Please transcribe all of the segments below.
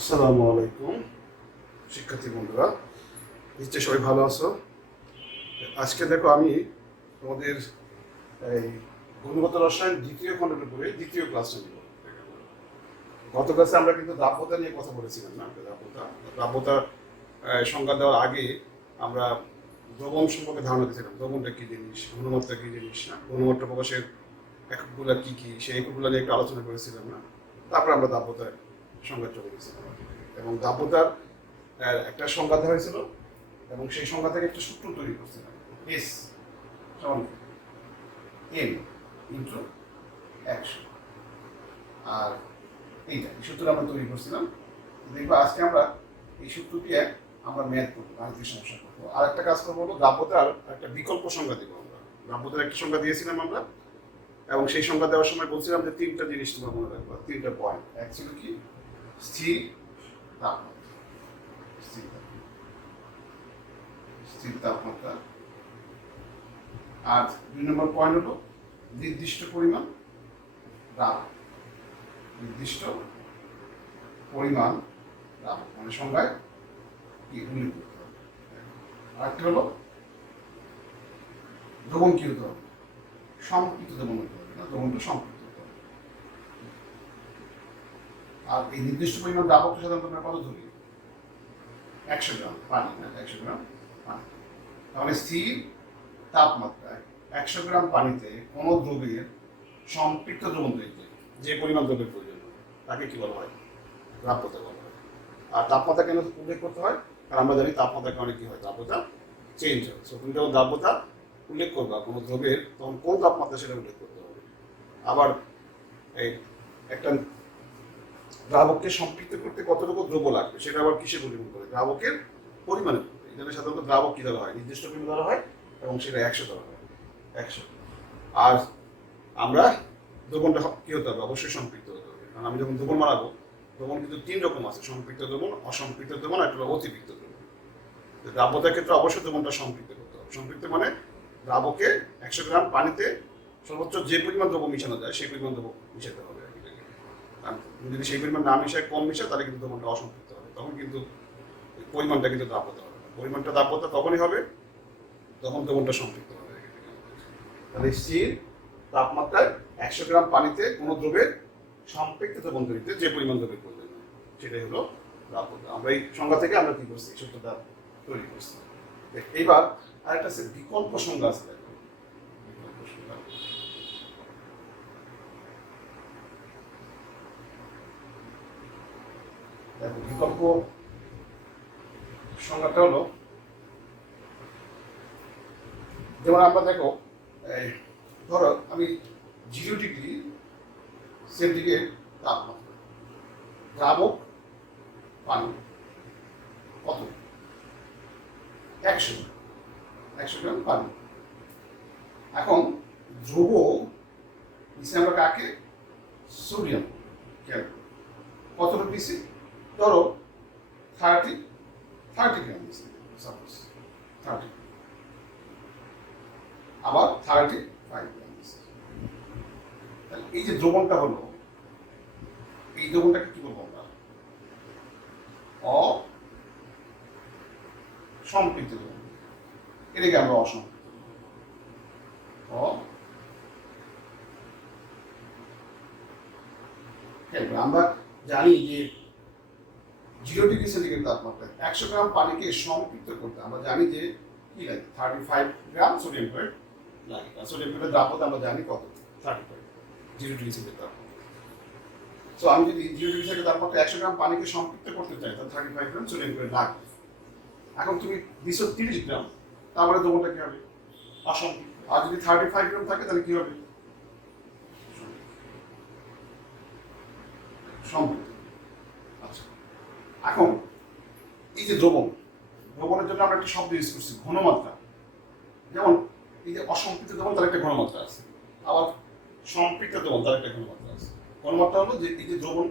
আসসালামু আলাইকুম শিক্ষার্থী বন্ধুরা, নিশ্চয়ই সবাই ভালো আছো। আজকে দেখো আমি তোমাদের এই গুণগত রসায়ন দ্বিতীয় খণ্ডের উপরে দ্বিতীয় ক্লাসটা নিব। গত ক্লাসে আমরা কিন্তু দ্রাব্যতা নিয়ে কথা বলেছিলাম না? দ্রাব্যতা সংজ্ঞা দেওয়ার আগে আমরা দ্রবণ সম্পর্কে ধারণা দিয়েছিলাম। দ্রবণটা কি জিনিস, ঘনমাত্রা কি জিনিস, না ঘনমাত্রা প্রকাশের এককগুলা কি কি, সেই এককগুলো নিয়ে একটু আলোচনা করেছিলাম না? তারপরে আমরা দ্রাব্যতার সংজ্ঞা চলে গেছিলাম এবং দ্রাব্যতার একটা সংজ্ঞা দেওয়া হয়েছিল এবং সেই সংজ্ঞা থেকে একটা সূত্র তৈরি করছিলাম, এস সমান এম ইন্টু 100। আর এইটা এই সূত্রটা আমরা তৈরি করছিলাম। দেখবো আজকে আমরা এই সূত্র দিয়ে আমরা ম্যাথ করবো, গাণিতিক সমস্যা করবো। আর একটা কাজ করবো হলো দ্রাব্যতার একটা বিকল্প সংজ্ঞা দেবো আমরা। দ্রাব্যতার একটা সংজ্ঞা দিয়েছিলাম আমরা এবং সেই সংজ্ঞা দেওয়ার সময় বলছিলাম যে তিনটা জিনিস তোমরা মনে রাখবা, তিনটা পয়েন্ট। এক ছিল কি, স্থির তাপমাত্রা, স্থির তাপমাত্রা। আর 2 নম্বর পয়েন্ট হলো নির্দিষ্ট পরিমাণ দ্রাবক, নির্দিষ্ট পরিমাণ দ্রাবক মানে সংজ্ঞায় কি উল্লেখ করতে হবে। আরেকটা হলো দ্রবণ কি হতে হবে, সম্পৃক্ত দ্রবণ হতে হবে, না দ্রবণটা সম্পৃক্ত হতে হবে। আর এই নির্দিষ্ট পরিমাণ দ্রাবকটা সাধারণত আমরা কত ধরি, 100 গ্রাম পানি, না 100 গ্রাম পানি। তাহলে স্থির তাপমাত্রায় 100 গ্রাম পানিতে কোনো দ্রবের সম্পৃক্ত দ্রবণ তৈরিতে যে পরিমাণ দ্রবের প্রয়োজন তাকে কি বলা হয়, দ্রাব্যতা বলা হয়। আর তাপমাত্রা কেন উল্লেখ করতে হয়, কারণ আমরা জানি তাপমাত্রার কারণে কি হয়, দ্রাব্যতা চেঞ্জ হয়। সো তুমি যখন দ্রাব্যতা উল্লেখ করবা কোনো দ্রবের, তখন কোন তাপমাত্রা সেটা উল্লেখ করতে হবে। আবার এই একটা দ্রাবককে সম্পৃক্ত করতে কতটুকু দ্রব্য লাগবে সেটা আবার কিসে পরিমাণ করে, দ্রাবকের পরিমাণে। এখানে সাধারণত দ্রাবক কি ধরা হয়, নির্দিষ্ট পরিমাণ ধরা হয় এবং সেটা 100 ধরা হয়, 100। আর আমরা দ্রবণটা কি হতে হবে, অবশ্যই সম্পৃক্ত হতে হবে। কারণ আমি যখন দ্রবণ বানাবো, দ্রবণ কিন্তু 3 রকম আছে, সম্পৃক্ত দ্রবণ, অসম্পৃক্ত দ্রবণ আর একটা অতিরিক্ত দ্রবণ। দ্রাব্যতার ক্ষেত্রে অবশ্যই দ্রবণটা সম্পৃক্ত করতে হবে। সম্পৃক্ত মানে দ্রাবকে 100 গ্রাম পানিতে সর্বোচ্চ যে পরিমাণ দ্রব্য মিশানো যায় সেই পরিমাণ দ্রব্য মিশাতে হবে। যদি সেই পরিমাণ না মিশায়, কম মিশায়, তাহলে কিন্তু দ্রবণটা অসম্পৃক্ত হবে। তখন কিন্তু পরিমাণটা কিন্তু দ্রাব্যতা হবে না। পরিমাণটা দ্রাব্যতা তখনই হবে তখন দ্রবণটা সম্পৃক্ত হবে। তাহলে স্থির তাপমাত্রায় 100 গ্রাম পানিতে কোনো দ্রবের সম্পৃক্ত দ্রবণ তৈরিতে যে পরিমাণ দ্রবের প্রয়োজন সেটাই হলো দ্রাব্যতা। আমরা এই সংজ্ঞা থেকে আমরা কি করছি, সূত্রটা তৈরি করছি। এইবার আরেকটা আছে বিকল্প সংজ্ঞা আছে। বিকল্প সংজ্ঞা, দেখো বিকল্প সংজ্ঞাটা হলো, যেমন আমরা দেখো ধরো আমি 0 ডিগ্রি সেন্টিগ্রেড তাপমাত্রা, দ্রাবক পানি কত, 100 গ্রাম পানি। এখন ধ্রুব নিচে আমরা কাকে, সোডিয়াম, কতটুকু দিছি, ধরো 30 গ্রাম দিছি, সাপোজ 30, আবার 35 গ্রাম দিছি। তাহলে এই যে দ্রবণটা হলো, এই দ্রবণটাকে কি বলবো আমরা, অসম্পৃক্ত দ্রবণ। এটাকে আমরা অসম্পৃক্ত, আমরা জানি যে 0 ডিগ্রি সেন্টিগ্রেড তাপমাত্রায় 100 গ্রাম পানিকে সম্পৃক্ত করতে আমরা জানি যে কি লাগে, 35 গ্রাম সোডিয়াম ক্লোরাইড লাগে। সোডিয়াম ক্লোরাইড দ্রাব্যতা আমরা জানি কত, 35, 0 ডিগ্রি সেন্টিগ্রেড তাপমাত্রা। সো আমি যদি 0 ডিগ্রি সেন্টিগ্রেড তাপমাত্রা 100 গ্রাম পানিকে সম্পৃক্ত করতে চাই, তাহলে 35 গ্রাম সোডিয়াম ক্লোরাইড লাগবে। এখন তুমি 230 গ্রাম, তারপরে দ্রবণটা কি হবে, অসম্পৃক্ত। আর যদি 35 গ্রাম থাকে তাহলে কি হবে, সম্পৃক্ত। আচ্ছা, এখন এই যে দ্রবণের জন্য আমরা একটা শব্দ ইউজ করছি, ঘনমাত্রা। যেমন এই যে অসম্পৃক্ত দ্রবণ, তার একটা ঘনমাত্রা আছে, আবার সম্পৃক্ত দ্রবণ তার একটা ঘনমাত্রা আছে। ঘনমাত্রা হলো যে এই যে দ্রবণ,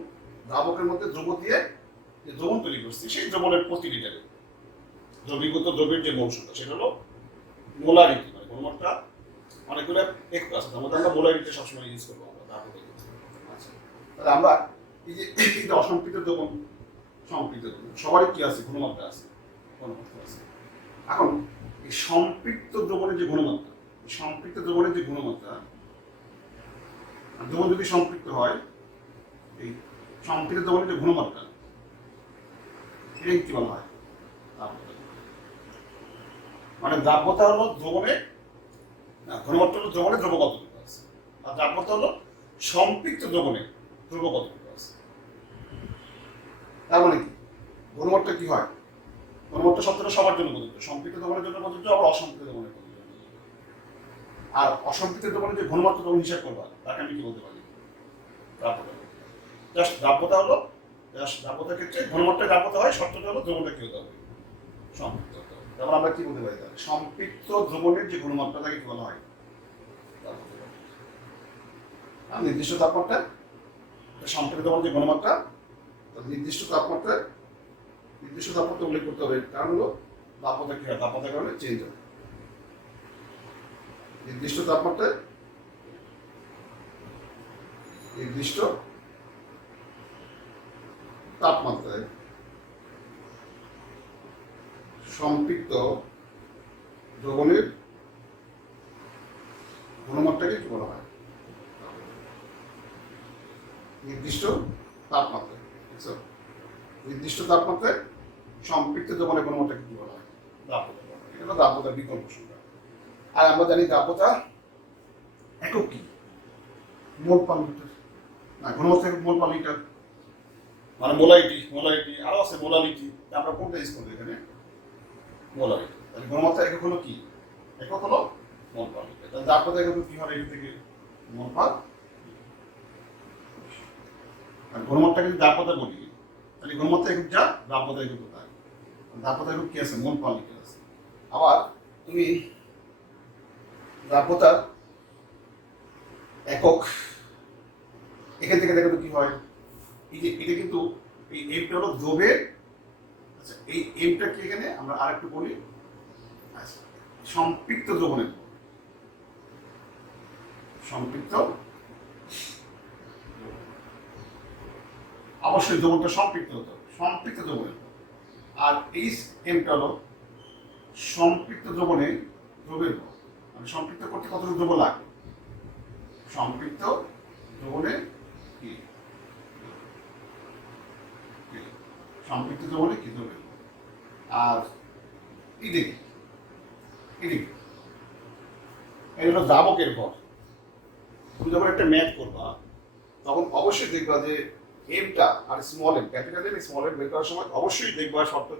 দ্রাবকের মধ্যে দ্রব দিয়ে যে দ্রবণ তৈরি করছি, সেই দ্রবণের প্রতি লিটারে দ্রবীভূত দ্রব্যের যে মোল সংখ্যা, সেটা হলো মোলারিটি। মানে ঘনমাত্রা অনেকগুলো একটু আছে, তার মধ্যে আমরা মোলারিটি সবসময় ইউজ করবো আমরা। আচ্ছা, তাহলে আমরা এই যে অসম্পৃক্ত দ্রবণ, সম্পৃক্ত দ্রবণ সবারই কি আছে ঘনমাত্রা আছে, ঘনমাত্রা আছে। এখন এই সম্পৃক্ত দ্রবণের যে ঘনমাত্রা, সম্পৃক্ত দ্রবণের যে ঘনমাত্রা, দ্রবণ যদি সম্পৃক্ত হয়, এই সম্পৃক্ত দ্রবণের যে ঘনমাত্রা এটা কি বলা হয়? দ্রাব্যতা। মানে দ্রাব্যতা হলো দ্রবণে, ঘনমাত্রা হলো দ্রবণে দ্রব কতটুকু আছে, আর দ্রাব্যতা হলো সম্পৃক্ত দ্রবণে দ্রব কতটুকু আছে। তার মানে কি ঘনমাত্রা কি হয়? ঘনমাত্রা শব্দটা সবার জন্য প্রযোজ্য, সম্পৃক্ত দ্রবণের জন্য প্রযোজ্য, আবার অসম্পৃক্ত দ্রবণের জন্য। আর অসম্পৃক্ত দ্রবণের যে ঘনমাত্রা দ্রবণ হিসাব করবা তাকে আমি কি বলতে পারি? দ্রাব্যতা। জাস্ট দ্রাব্যতা হলো, জাস্ট দ্রাব্যতার ক্ষেত্রে ঘনমাত্রা দ্রাব্যতা হয়, শর্তটা হলো দ্রবণটা কি হতে হবে? সম্পৃক্ত হতে হবে। তারপর আমরা কি বলতে পারি? তাহলে সম্পৃক্ত দ্রবণের যে ঘনমাত্রা তাকে কি বলা হয়? নির্দিষ্ট তাপমাত্রা, সম্পৃক্ত দ্রবণের যে ঘনমাত্রা, নির্দিষ্ট তাপমাত্রা উল্লেখ করতে হবে, কারণ হলো তাপমাত্রা কি হয়, তাপমাত্রার কারণে চেঞ্জ হয়। নির্দিষ্ট তাপমাত্রায় সম্পৃক্ত দ্রবণের ঘনমাত্রাকে কি বলা হয়? নির্দিষ্ট তাপমাত্রায় সম্পৃক্ত দ্রবণের ঘনমাত্রাকে কি বলা হয়? দ্রাব্যতা। এটা দ্রাব্যতার বিকল্প সংজ্ঞা। আর আমরা জানি দ্রাব্যতা একক কি? মোল পার লিটার। না, ঘনমাত্রা একক মোল পার লিটার, মানে মোলারিটি আরো আছে, মোলালিটি। আমরা কোনটা ইউজ করবো এখানে? মোলারিটি। তাহলে ঘনমাত্রা একক হলো কি? একক হলো মোল পার লিটার। তাহলে দ্রাব্যতা একক কি হয়? এখান থেকে মোল পার। আর ঘনমাত্রাকে যদি দ্রাব্যতা বলি, তাহলে ঘনমাত্রা একক যা, দ্রাব্যতা একক তাই। দ্রাব্যতা একক কি আছে? মোল পার লিটার আছে। আবার তুমি দ্রাব্যতার একক এখান থেকে দেখো কি হয়, এই যে এটা কিন্তু এই এমটা হলো দ্রবের, আচ্ছা এই এমটা কি এখানে আমরা আরেকটু বলি, আচ্ছা সম্পৃক্ত দ্রবণের, অবশ্যই দ্রবণটা সম্পৃক্ত হতো, সম্পৃক্ত দ্রবণের। আর এই এমটা হলো সম্পৃক্ত দ্রবণে দ্রবের, মানে সম্পৃক্ত করতে কতটুকু দ্রব লাগে, সম্পৃক্ত দ্রবণে কি, সম্পৃক্ত দ্রবণে কি দ্রবের। আর এদিকে এই হলো দ্রাবকের ভর। তুমি যখন একটা ম্যাথ করবা তখন অবশ্যই দেখবা যে এমটা আর small M, capital M small M বের করার সময় অবশ্যই দেখবা শর্ত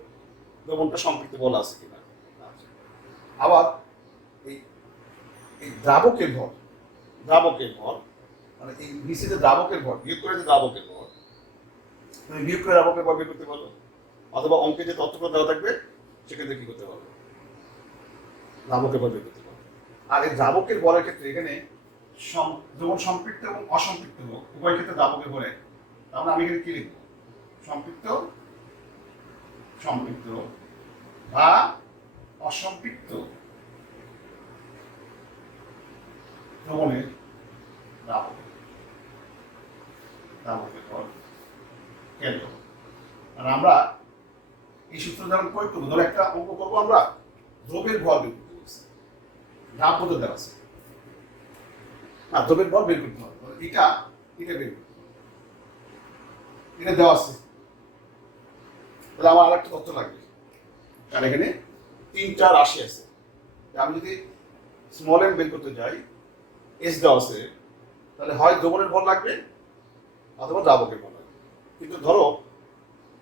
দ্রবণটা সম্পৃক্ত বলা আছে কিনা। আবার এই দ্রাবকের ভর মানে এই নিচে যে দ্রাবকের ভর বিয়োগ করে যে দ্রাবকের ভর, তুমি বিয়োগ করে দ্রাবকের ভর বের করতে পারো, অথবা অঙ্কে যে তথ্যগুলো দেওয়া থাকবে সেখানে কি করতে পারবে? দ্রাবকের ভর বের করতে পারবে। আর এই দ্রাবকের ভরের ক্ষেত্রে এখানে যেমন সম্পৃক্ত এবং অসম্পৃক্ত উভয় ক্ষেত্রে দ্রাবকের ভরে, তাহলে আমি এখানে কি লিখবো? সম্পৃক্ত বা অসম্পৃক্ত দ্রবণের দ্রাবকের ভর কেন্দ্র। আর আমরা এই সূত্র যখন প্রয়োগ করবো, ধরো একটা অঙ্ক করবো, আমরা দ্রবের ভর বের করতে বলছি, দ্রাব্যতা দেওয়া আছে, আর দ্রবের ভর বের করতে হবে, এটা বের করতে হবে, এটা দেওয়া আছে। তাহলে আমার আর একটা তথ্য লাগবে, কারণ এখানে 3টা রাশি আছে। আমি যদি স্মল এম বের করতে যাই, এস দেওয়া আছে, তাহলে হয় দ্রবণের ভর লাগবে অথবা দ্রাবকের ভর লাগবে। কিন্তু ধরো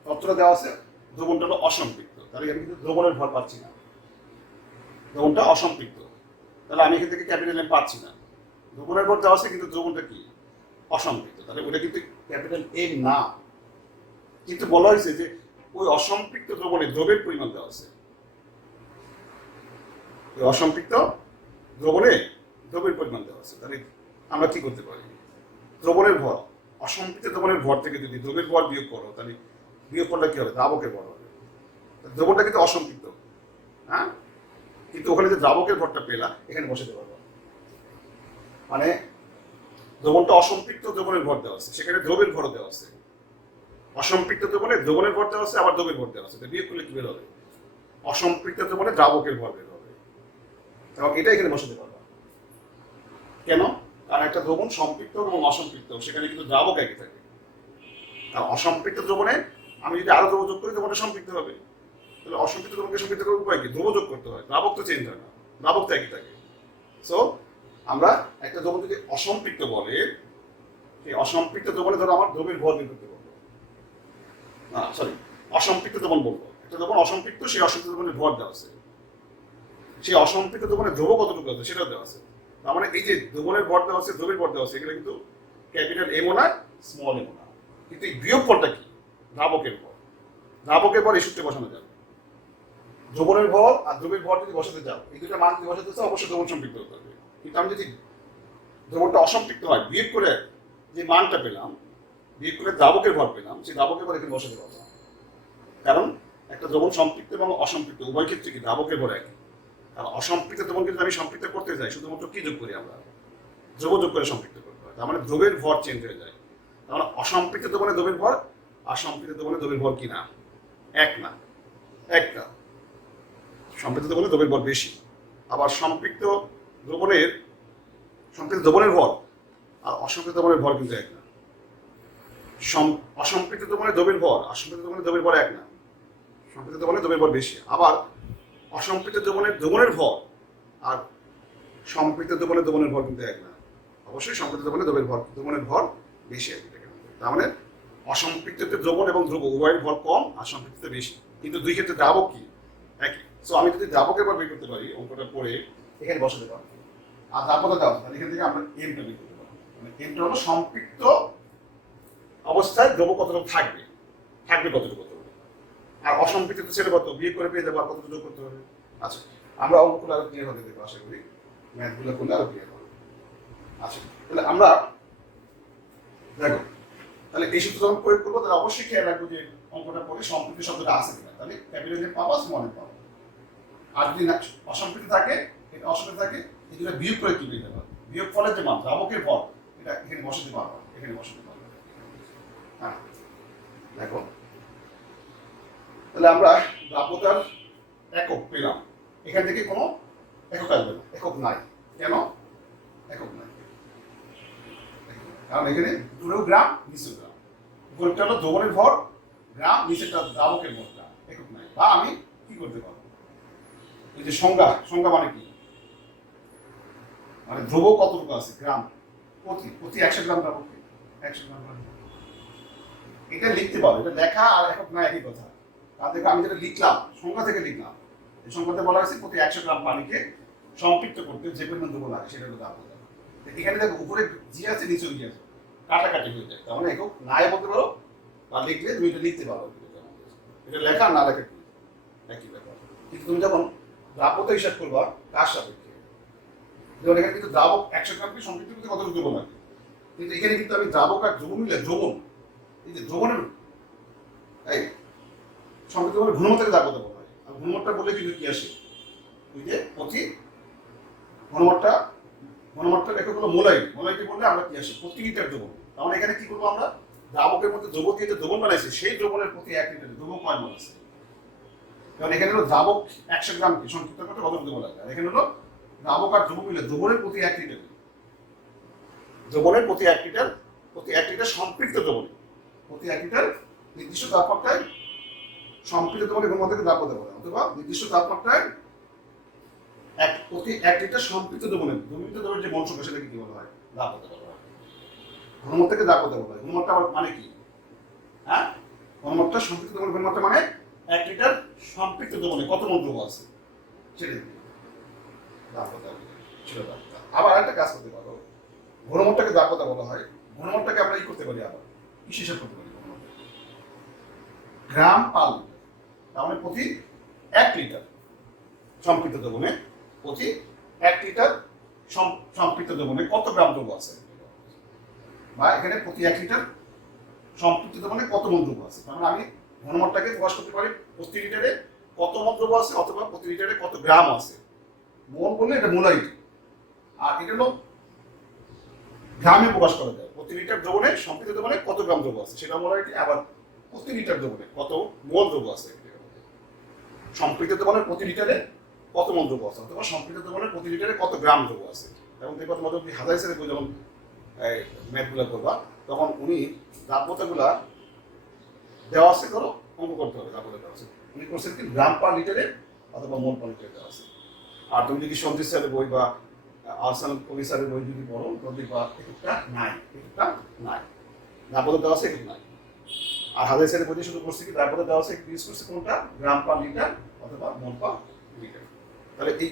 তথ্যটা দেওয়া আছে দ্রবণটা হলো অসম্পৃক্ত, তাহলে আমি কিন্তু দ্রবণের ভর পাচ্ছি না, দ্রবণটা অসম্পৃক্ত, তাহলে আমি এখান থেকে ক্যাপিটাল এম পাচ্ছি না। দ্রবণের ভর দেওয়া আছে কিন্তু দ্রবণটা কি? অসম্পৃক্ত, তাহলে ওটা কিন্তু ক্যাপিটাল এম না। কিন্তু বলা হয়েছে যে ওই অসম্পৃক্ত দ্রবণে দ্রবের পরিমাণ দেওয়া আছে, ওই অসম্পৃক্ত দ্রবণে দ্রবের পরিমাণ দেওয়া আছে। তাহলে আমরা কি করতে পারি? দ্রবণের ভর, অসম্পৃক্ত দ্রবণের ভর থেকে যদি দ্রবের ভর বিয়োগ করো, তাহলে বিয়োগ করলে কি হবে? দ্রাবকের ভর হবে। দ্রবণটা কিন্তু অসম্পৃক্ত, হ্যাঁ, কিন্তু ওখানে যে দ্রাবকের ভরটা পেলা এখানে বসাতে পারবো, মানে দ্রবণটা অসম্পৃক্ত দ্রবণের ভর দেওয়া আছে, সেখানে দ্রবের ভর দেওয়া আছে, অসম্পৃক্ত দ্রবণে দ্রবণের ভর দেওয়া আছে, আবার দ্রবের ভর দেওয়া আছে, বিয়োগ করলে কি বের হবে? অসম্পৃক্ত দ্রবণে দ্রাবকের ভর বের হবে। এবং এটা এখানে বসাতে পারবা। কেন? কারণ একটা দ্রবণ সম্পৃক্ত এবং অসম্পৃক্ত, সেখানে কিন্তু দ্রাবক একই থাকে। আর অসম্পৃক্ত দ্রবণে আমি যদি আরো দ্রব যোগ করি, দ্রবণটা সম্পৃক্ত হবে। তাহলে অসম্পৃক্ত দ্রবণকে সম্পৃক্ত করার উপায় কি? দ্রব যোগ করতে হয়, দ্রাবক তো চেঞ্জ হয় না, দ্রাবক তো একই থাকে। সো আমরা একটা দ্রবণ যদি অসম্পৃক্ত বলে, সেই অসম্পৃক্ত দ্রবণে ধরো আমার দ্রবের ভর বের করতে বলবো, না সরি, অসম্পৃক্ত দ্রবণ বলবো। একটা দ্রবণ অসম্পৃক্ত, সেই অসম্পৃক্ত দ্রবণের ভর দেওয়া আছে, সেই অসম্পৃক্ত দ্রবণের ধ্রুব কতটুকু আছে সেটাও দেওয়া আছে। তার মানে এই যে দ্রবণের ভর দেওয়া আছে, দ্রবের ভর দেওয়া আছে, এগুলো কিন্তু ক্যাপিটাল এমও না, স্মল এমও না। কিন্তু এই বিয়োগফলটা কি? দ্রাবকের ভর। দ্রাবকের ভর এই সূত্রে বসানো যাবে। দ্রবণের ভর আর দ্রবের ভর যদি বসাতে যাও, এই দুটো মান যদি বসাতে চাও, অবশ্যই দ্রবণ সম্পৃক্ত হতে হবে। কিন্তু আমি যদি দ্রবণটা অসম্পৃক্ত হয়, বিয়োগ করে যে মানটা পেলাম, বিয়োগ করে দ্রাবকের ভর পেলাম, সেই দ্রাবকের ভর এখানে বসাতে পারবো না। কারণ একটা দ্রবণ সম্পৃক্ত এবং অসম্পৃক্ত উভয় ক্ষেত্রে কি দ্রাবকের ভর একই। কারণ অসম্পৃক্ত দ্রবণকে যদি আমি সম্পৃক্ত করতে যাই, শুধুমাত্র কি যোগ করি আমরা? দ্রব যোগ করে সম্পৃক্ত করতে হয়। তার মানে দ্রবের ভর চেঞ্জ হয়ে যায়। তার মানে অসম্পৃক্ত দ্রবণে দ্রবের ভর আর সম্পৃক্ত দ্রবণে দ্রবের ভর কি না? এক না, একটা। সম্পৃক্ত দ্রবণে দ্রবের ভর বেশি। আবার সম্পৃক্ত দ্রবণের ভর আর অসম্পৃক্ত দ্রবণের ভর কিন্তু এক না। অসম্পৃক্ত দ্রবণে দ্রবের ভর আর সম্পৃক্ত দ্রবণে দ্রবের ভর এক না। সম্পৃক্ত দ্রবণে দ্রবের ভর বেশি। আবার অসম্পৃক্ত দ্রবণের ভর আর সম্পৃক্ত দ্রবণের ভর কিন্তু এক না। অবশ্যই সম্পৃক্ত দ্রবণের ভর বেশি আছে। তার মানে অসম্পৃক্ততে দ্রবণ এবং ধ্রুব উভয়ের ভর কম, আর সম্পৃক্ততে বেশি। কিন্তু দুই ক্ষেত্রে দ্রাবক কি? একই। সো আমি যদি দ্রাবকের ভর বের করতে পারি, অঙ্কটা পড়ে এখানে বসাতে পারবো। আর দ্রাবকতা দেওয়া, তাহলে এখান থেকে আমরা এমটা বের করতে পারবো। মানে এমটা হলো সম্পৃক্ত অবস্থায় দ্রব কতটুকু থাকবে, কতটুকু। আর অসম্পৃক্ত ছেড়ে কত বিয়োগ করে পেয়ে যাবো, আর কতটুকু যোগ করতে হবে। আচ্ছা, আমরা অঙ্কগুলো আরো ক্লিয়ার হতে দেখবো, আশা করি ম্যাথগুলো করলে আরো ক্লিয়ার হবে। আচ্ছা, তাহলে আমরা দেখো, তাহলে এই সূত্র যখন প্রয়োগ করবো, তাহলে অবশ্যই খেয়াল রাখবো যে অঙ্কটা পড়ে সম্পৃক্ত শব্দটা আছে কিনা। তাহলে ক্যাপিটাল এ পাবো, স্মল এ পাবো। আর যদি না অসম্পৃক্ত থাকে, এটা অসম্পৃক্ত থাকে, এই দুটো বিয়োগ করে কি পেয়ে যাবো? বিয়োগ ফলের যে মান, দ্রাবকের ভর, এটা এখানে বসাতে পারবো, এখানে বসাতে পারবো। হ্যাঁ, দেখো, তাহলে আমরা দ্রাব্যতার একক পেলাম। এখান থেকে কোনো একক আসবে না, একক নাই। কেন একক নাই? কারণ এখানে উপরেও গ্রাম, নিচেও গ্রাম। উপরেরটা হলো দ্রবণের ভর গ্রাম, নিচেরটা দ্রাবকের ভর গ্রাম, একক নাই। বা আমি কি করতে পারবো? এই যে সংজ্ঞা মানে কি? মানে ধ্রুব কতটুকু আছে গ্রাম প্রতি 100 গ্রাম দ্রাবক, 100 গ্রাম। এটা লিখতে পারো, এটা লেখা আর একক না একই কথা। তার থেকে আমি যেটা লিখলাম, সংখ্যা থেকে লিখলাম, এই সংখ্যাতে বলা হয়েছে প্রতি 100 গ্রাম পানিকে সম্পৃক্ত করতে যে পরিমাণ দ্রবণ লাগে সেটা হলো দ্রাবকতা। এখানে দেখো উপরে জি আছে, নিচেও জি আছে, কাটাকাটি হয়ে যায়। তার মানে একক নাই বলতে পারো, বা লিখলে তুমি এটা লিখতে পারো। এটা লেখা না লেখা একই ব্যাপার। কিন্তু তুমি যখন দ্রাবকতা হিসাব করবা, কার সাপেক্ষে? যেমন এখানে কিন্তু দ্রাবক 100 গ্রামকে সম্পৃক্ত করতে কতটুকু দ্রবণ লাগে, কিন্তু এখানে কিন্তু আমি দ্রাবক আর দ্রবণ মিলে দ্রবণ, এই যে দ্রবণের এই সম্পৃক্ত করে ঘনমাত্রাকে দ্রাবকতা বলা হয়। আর ঘনমাত্রা বললে কিন্তু কি আসে? ওই যে প্রতি ঘনমাত্রার একক হলো মোলাইটি বললে আমরা কি আসে? প্রতি লিটার দ্রবণ। তাহলে এখানে কি করবো আমরা? দ্রাবকের মধ্যে দ্রব দিয়ে যে দ্রবণ বানাইছে, সেই দ্রবণের প্রতি 1 লিটার দ্রব কয় মোল আছে। কারণ এখানে হলো দ্রাবক 100 গ্রামকে সংক্ষিপ্ত করতে কতটুকু বলা যায়। এখানে হলো দ্রাবক আর দ্রব মিলে দ্রবণের প্রতি 1 লিটার, প্রতি 1 লিটার সম্পৃক্ত দ্রবণ, প্রতি 1 লিটার নির্দিষ্ট তাপমাত্রায় সম্পৃক্ত দ্রবণের ঘনমাত্রাকে দ্রাবকতা বলা হয়। অথবা নির্দিষ্ট তাপমাত্রায় প্রতি 1 লিটার সম্পৃক্ত দ্রবণের যে মোল সংখ্যা, সেটাকে কি বলা হয়? দ্রাবকতা বলা হয়। ঘনমাত্রাকে দ্রাবকতা বলা হয়। ঘনমাত্রা মানে কি? হ্যাঁ, ঘনমাত্রা সম্পৃক্ত দ্রবণের ঘনমাত্রা মানে 1 লিটার সম্পৃক্ত দ্রবণে কত মোল দ্রব আছে সেটা দ্রাবকতা। আবার আরেকটা কাজ করতে পারো, ঘনমাত্রাকে দ্রাবকতা বলা হয়। ঘনমাত্রাকে আমরা কি করতে পারি? আবার কি হিসাব করতে পারি? গ্রাম পার লিটার। তার মানে প্রতি 1 লিটার সম্পৃক্ত দ্রবণে, প্রতি 1 লিটার সম্পৃক্ত দ্রবণে কত গ্রাম দ্রব আছে, বা এখানে প্রতি 1 লিটার সম্পৃক্ত দ্রবণে কত মোল দ্রব আছে। তার মানে আমি ঘনমাত্রাকে প্রকাশ করতে পারি প্রতি লিটারে কত মোল দ্রব আছে, অথবা প্রতি লিটারে কত গ্রাম আছে। মোল বললে এটা মোলারিটি, আর এটা হলো গ্রামে প্রকাশ করা যায়। প্রতি লিটার দ্রবণে সম্পৃক্ত দ্রবণে কত গ্রাম দ্রব আছে সেটা মোলারিটি। আবার প্রতি লিটার দ্রবণে কত মোল দ্রব্য আছে, সম্পৃক্ত দ্রবণের প্রতি লিটারে কত মোল দ্রব্য আছে, অথবা সম্পৃক্ত দ্রবণের প্রতি লিটারে কত গ্রাম দ্রব্য আছে। এবং দেখবা তোমাদের হাজার হিসেবে যখন ম্যাথগুলো করবা তখন উনি দ্রাব্যতাগুলা দেওয়া আছে, ধরো অঙ্ক করতে হবে দ্রাব্যতা দেওয়া আছে, উনি করছেন কি গ্রাম পার লিটারে অথবা মোল পার লিটারে দেওয়া আছে। আর তুমি যদি সঞ্জিত স্যারের বই বা আহসান কবি স্যারের বই যদি পড়ো তখন দেখবা একটুটা নাই, একটুটা নাই, দ্রাব্যতা দেওয়া আছে একটু নাই। আর হাজার স্যারের বইতে শুধু করছে কি দ্রাব্যতা দেওয়া আছে ইউজ করছে কোনটা, গ্রাম পার লিটার অথবা মোল পার লিটার। তাহলে এই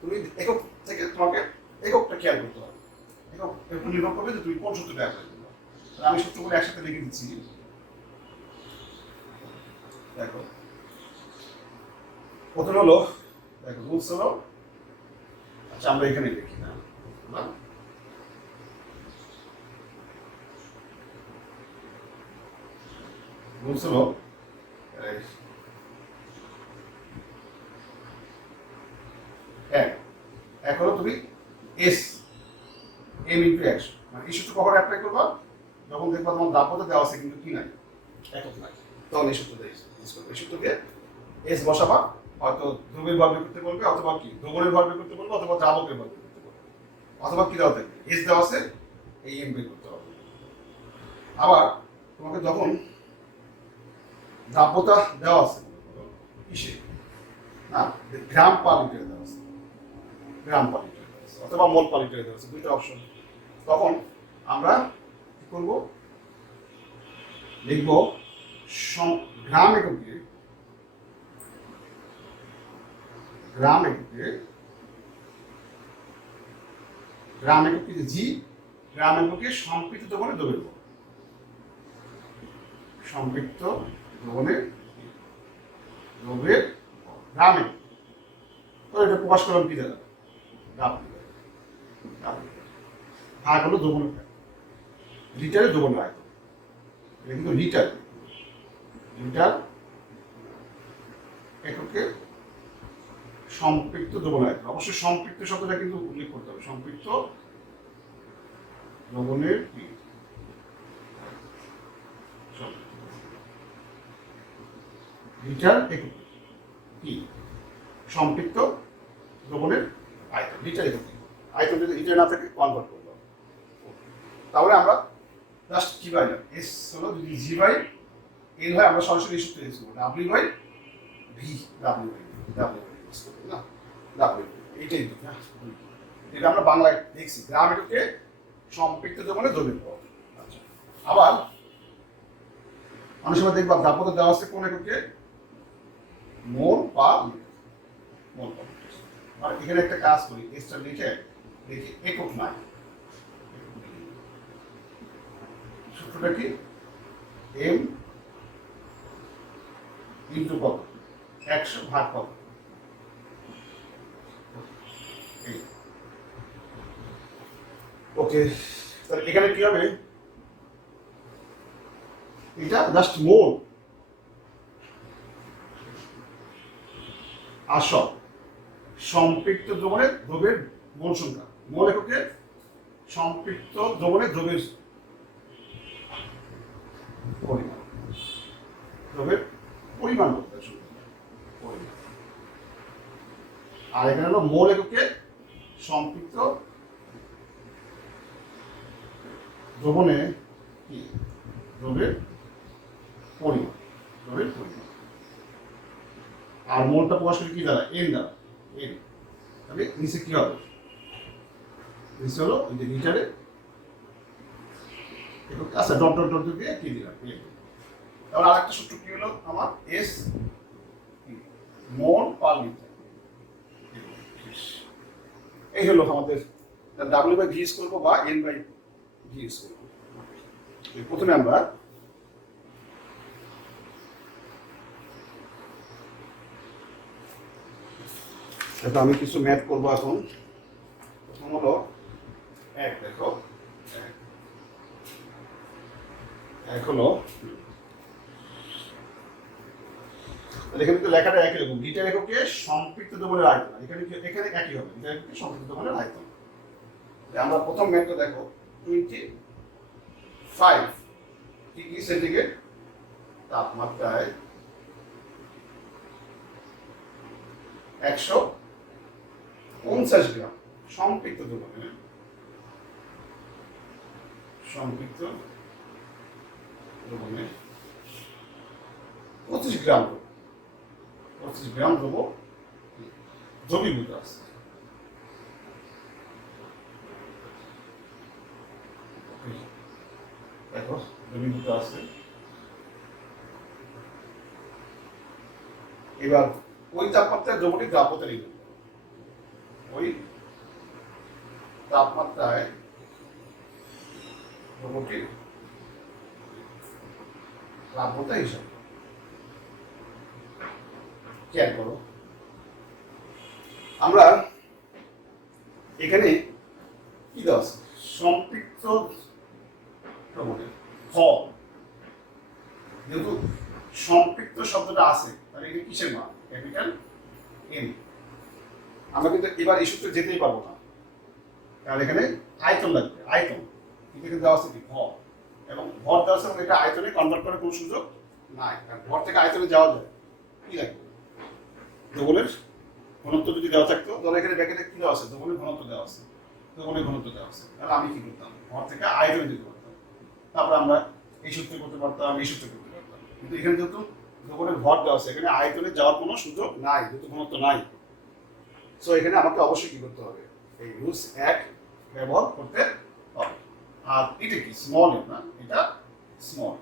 তুমি একক থেকে তোমাকে এককটা খেয়াল করতে হবে, একক নির্ভর করবে যে তুমি কোন সূত্রটা অ্যাপ্লাই করবে। আমি সূত্রগুলো একসাথে লিখে দিচ্ছি, দেখো প্রথম হলো, দেখো রুলস হলো, আচ্ছা আমরা এখানে লিখি না, রুলস হলো এক হলো তুমি এস এম ইন্টু এক্স, মানে এই সূত্র কখন অ্যাপ্লাই করবা, যখন দেখবা তোমার দ্রাব্যতা দেওয়া আছে কিন্তু কি নাই, একক নাই, তখন এই সূত্রটা ইউজ করবে। এই সূত্রকে এস বসাবা, হয়তো ধ্রুবের ভর বের করতে বলবে, অথবা কি দ্রবণের ভর বের করতে বলবে, অথবা দ্রাবকের ভর বের করতে বলবে, অথবা কি দেওয়া থাকবে এস দেওয়া আছে এই এম বের করতে হবে। আবার তোমাকে যখন দ্রাব্যতা দেওয়া আছে কিসে না, গ্রাম পার লিটারে দেওয়া আছে, গ্রাম পার লিটারে দেওয়া আছে, অথবা মোল পার লিটারে দেওয়া আছে, দুইটা অপশন। তখন আমরা কি করবো, লিখবো গ্রাম এককে, গ্রাম এককে, গ্রাম এককে জি, গ্রাম এককে সম্পৃক্ত দ্রবণে দ্রব্যের ভর, সম্পৃক্ত দ্রবণে দ্রব্যের গ্রাম একক। তো এটা প্রকাশ করলাম কি দ্বারা, ভাগ হলো দ্রবণের লিটারে দ্রবণের আয়তন, এটা কিন্তু লিটার, লিটার এককে সম্পৃক্ত দ্রবণ আয়তন। অবশ্যই সম্পৃক্ত শব্দটা কিন্তু উল্লেখ করতে হবে, সম্পৃক্ত দ্রবণের লিটার একক কি, সম্পৃক্ত দ্রবণের আয়তন, লিটার একক আয়তন যদি লিটার না থাকে কনভার্ট করতে হবে। তাহলে আমরা জাস্ট কি বাই এস হলো যদি জি বাই এল হয়, আমরা সরাসরি সূত্র ইউজ করবো W by V, W use করবো না, ডাব্লিউ এইটাই না, এটা আমরা বাংলায় দেখছি গ্রাম এককে সম্পৃক্ত দ্রবণে দ্রব্যের ভর। আচ্ছা, আবার অনেক সময় দেখবা দ্রাব্যতা দেওয়া আছে কোন এককে, মোল পার লিটার, মোল পার লিটার। আর এখানে একটা কাজ করি, এসটা লিখে দেখি একক নাই, সূত্রটা কি এম ইন্টু কত, 100 ভাগ কত, ওকে। তাহলে এখানে কি হবে, এটা জাস্ট মোল আসল সম্পৃক্ত দ্রবণের দ্রব্যের মোল সংখ্যা, মোল এককে সম্পৃক্ত দ্রবণের দ্রব্যের পরিমাণ, দ্রব্যের পরিমাণ করতে হবে, আর এখানে হলো মোল এককে সম্পৃক্ত দ্রবণে কি দ্রব্যের পরিমাণ, দ্রব্যের পরিমাণ। আর মোলটা প্রকাশ করি কি দ্বারা, এন দ্বারা, এন। তাহলে নিচে কি হবে, নিচে হলো ওই যে লিটারে, আচ্ছা ডট ডট ডট দিয়ে কি দিলাম এন। তাহলে আরেকটা সূত্র কি হলো আমার, এস মোল পার লিটার, এই হলো আমাদের ডাব্লিউ বাই ভি ইউজ করবো বা এন বাই ভি ইউজ করবো। প্রথমে আমরা এটা আমি কিছু ম্যাথ করবো এখন। প্রথম হলো এক, দেখো এক হলো, এখানে তো লেখাটা একই রকম, লিটার এককে সম্পৃক্ত দ্রবণের আয়তন, এখানে এখানে একই হবে, লিটার এককে সম্পৃক্ত দ্রবণের আয়তন। আমরা প্রথম ম্যাথটা দেখো 25 ডিগ্রি সেন্টিগ্রেড তাপমাত্রায় 150 গ্রাম সম্পৃক্ত দ্রবণে 25 গ্রাম দ্রব দ্রবীভূত আছে। দেখো দ্রবীভূত আছে। এবার ওই তাপমাত্রায় দ্রবটি দ্রাব্যতা নির্ণয় করো। ওই তাপমাত্রায় দ্রবটি দ্রাব্যতা হিসাব খেয়াল করো। আমরা এখানে কি দেওয়া আছে? সম্পৃক্ত দ্রবণের ভর। যেহেতু সম্পৃক্ত শব্দটা আছে তাহলে এটা কিসের মান? Capital M. আমরা কিন্তু এবার এই সূত্রে যেতেই পারবো না, কারণ এখানে আয়তন লাগবে। আয়তন কিন্তু এখানে দেওয়া আছে কি? ভর। এবং ভর দেওয়া আছে এবং এটা আয়তনে কনভার্ট করার কোনো সুযোগ নাই। কারণ ভর থেকে আয়তনে যাওয়া যায়, কি লাগবে? দ্রবণের ঘনত্ব যদি দেওয়া থাকতো, ধরো এখানে ব্যাকেটে কি দেওয়া আছে? দ্রবণের ঘনত্ব দেওয়া আছে, দ্রবণের ঘনত্ব দেওয়া আছে, তাহলে আমি কি করতাম? ভর থেকে আয়তনে দিতে পারতাম। তারপর আমরা এই সূত্রে করতে পারতাম, এই সূত্রে করতে পারতাম। কিন্তু এখানে যেহেতু দ্রবণের ভর দেওয়া আছে, এখানে আয়তনে যাওয়ার কোনো সুযোগ নাই, যেহেতু ঘনত্ব নাই। সো এখানে আমাকে অবশ্যই কি করতে হবে? এই রুলস 1 ব্যবহার করতে হবে। আর এটা কি? স্মল এম না, এটা স্মল,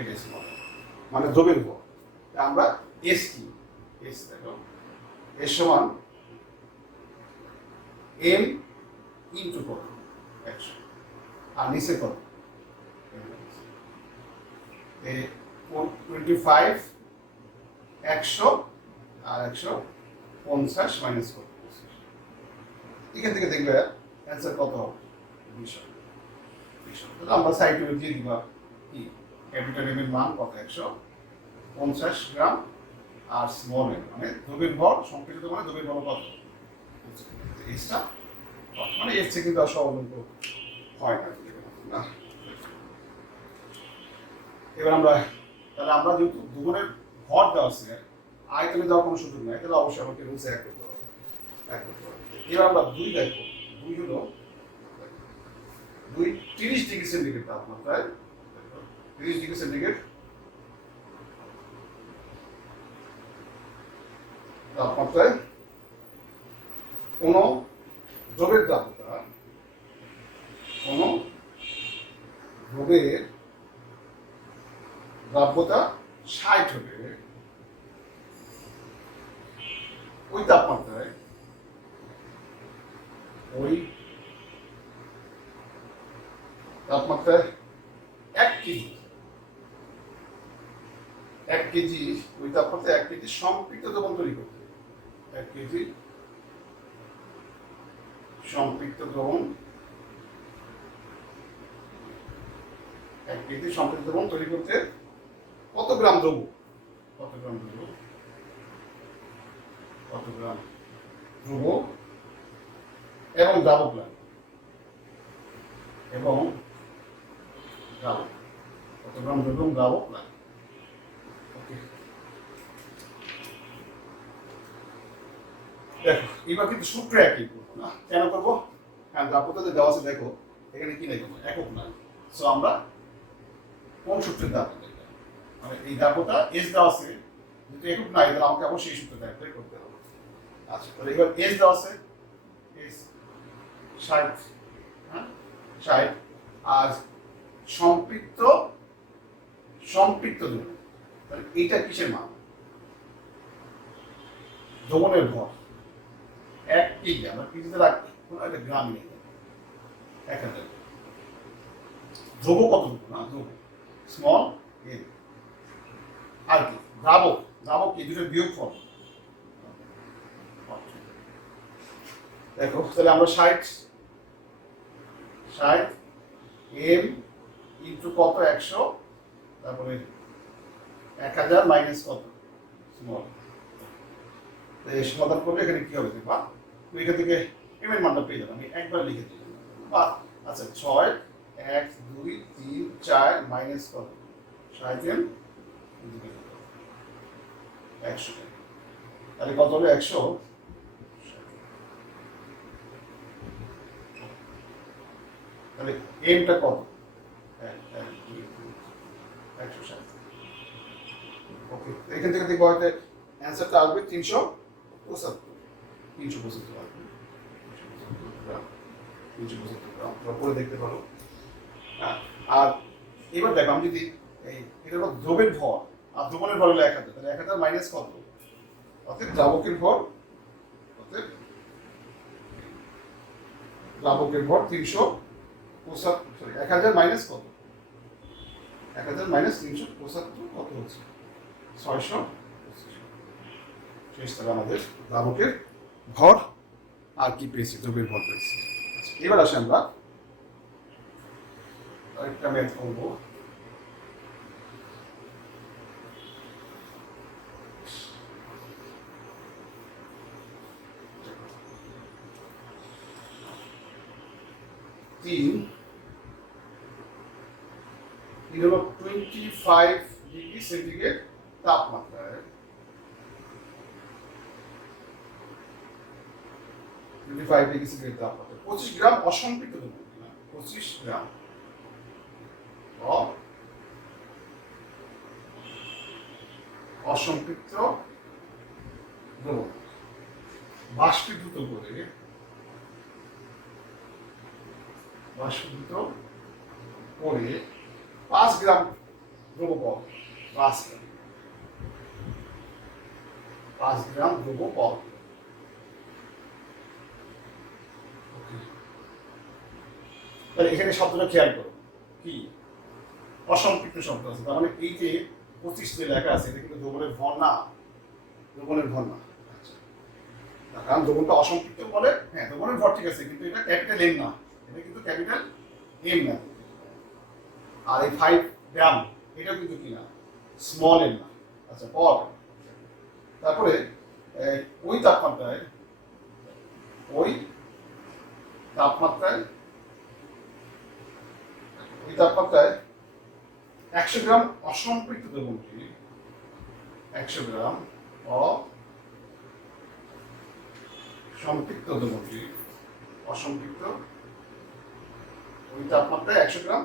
এটা স্মল মানে দ্রবের ভর। আমরা এস কি? এস দেখো, এস সমান এম ইন্টু কত? 100। আর নিচে কত? 25, 100 আর 150 মাইনাস কত? এখান থেকে দেখলে অ্যান্সার কত হবে? 20। তাহলে আমরা সাইডে দিয়ে দিবা কি? ক্যাপিটাল এম এর মান কত? 150 গ্রাম। আর স্মল এম মানে দ্রবীর ভর, সম্পৃক্ত মানে দ্রবীর ভর কত? এসটা মানে এর থেকে কিন্তু আসলে অবলম্ব হয় না। এবার আমরা যেহেতু দ্রবণের ভর দেওয়া আছে, আয়তনে দেওয়ার কোনো সুযোগ নাই, তাহলে অবশ্যই আমাকে রুলস এক করতে হবে। এবার আমরা 2 দেখবো। 2 হলো 30 ডিগ্রি সেন্টিগ্রেড তাপমাত্রায়, 30 ডিগ্রি সেন্টিগ্রেড তাপমাত্রায় কোন দ্রবের দ্রাব্যতা 60 হলে ওই তাপমাত্রায় 1 কেজি ওই তাপমাত্রায় 1 কেজি সম্পৃক্ত দ্রবণ তৈরি করতে। 1 কেজি সম্পৃক্ত দ্রবণ, 1 কেজি সম্পৃক্ত দ্রবণ তৈরি করতে কত গ্রাম দ্রব? এবং দ্রাবক লাগবে। কত গ্রাম দ্রব এবং দ্রাবক লাগবে? ওকে, দেখো এবার কিন্তু সূত্র একই করবো না। কেন করবো? কারণ দ্রাব্যতা যে দেওয়া আছে, দেখো এখানে কি নাই, কোনো একক নাই। সো আমরা কোন সূত্রের দ্রাব্যতা? মানে এই দ্রাব্যতা এস দেওয়া আছে, যেহেতু একক নাই, তাহলে আমাকে অবশ্যই এই সূত্রটা অ্যাপ্লাই করতে হবে। আচ্ছা, তাহলে এবার এস দেওয়া আছে, এস 60, হ্যাঁ 60। আর সম্পৃক্ত দ্রবণ, তাহলে এইটা কিসের মান? দ্রবণের ভর 1 কেজি। আমরা কেজিতে রাখি, কোনো একটা গ্রাম নেই, 1000। দ্রব কত? না দ্রব স্মল এম। আর কি? দ্রাবক কি? দুটো বিয়োগ ফল। দেখো তাহলে আমরা 60 এম ইন্টু কত? 100, তারপরে 1000 মাইনাস কত? স্মল। সমাধান করলে এখানে কি হবে দেখবা, এখান থেকে এম এর মানটা পেয়ে যাবে। আমি একবার লিখে দিলাম বা আচ্ছা 6 এক দুই তিন চার মাইনাস কত 60 100, তাহলে কত হলো 100। তাহলে এমটা কত 160। ওকে, এখান থেকে দেখবো হয়তো অ্যান্সারটা আসবে 375, 375 আসবে, 375 গ্রাম পরে দেখতে পারো। আর এবার দেখো আমি যদি এটা হলো দ্রবের ভর আর দ্রবণের ভর হলো 1000, তাহলে 1000 মাইনাস কত, অর্থাৎ দ্রাবকের ভর, অর্থাৎ দ্রাবকের ভর 375, সরি 1000 মাইনাস কত, 1000 মাইনাস 375 কত হচ্ছে 600। শেষ, তাহলে আমাদের দ্রাবকের ভর আর কি পেয়েছি, দ্রবের ভর পেয়েছি। এবার আসি আমরা আরেকটা ম্যাথ করবো। তিন হলো 25 ডিগ্রি সেন্টিগ্রেড তাপমাত্রায় 25 ডিগ্রি সেন্টিগ্রেড তাপমাত্রায় 25 গ্রাম অসম্পৃক্ত দ্রবণ, 25 গ্রাম অসম্পৃক্ত দ্রবণ বাষ্পীভূত করে 5 গ্রাম দ্রব পাওয়া, 5 গ্রাম দ্রব পাওয়া। তাহলে এখানে শব্দটা খেয়াল করো, কি অসম্পৃক্ত শব্দ আছে, তার মানে এই যে 25 যে লেখা আছে এটা কিন্তু দ্রবণের ভর না, দ্রবণের ভর না। কারণ দ্রবণটা অসম্পৃক্ত বলে, হ্যাঁ দ্রবণের ভর ঠিক আছে, কিন্তু এটা ক্যাপিটাল এম না, এটা কিন্তু ক্যাপিটাল এম না। আর এই 5 গ্রাম এটা কিন্তু কি না, স্মল এম না। আচ্ছা, পর তারপরে ওই তাপমাত্রায় 100 গ্রাম অসম্পৃক্ত দ্রবণটি, 100 গ্রাম অসম্পৃক্ত দ্রবণটি, অসম্পৃক্ত ওই তাপমাত্রায় 100 গ্রাম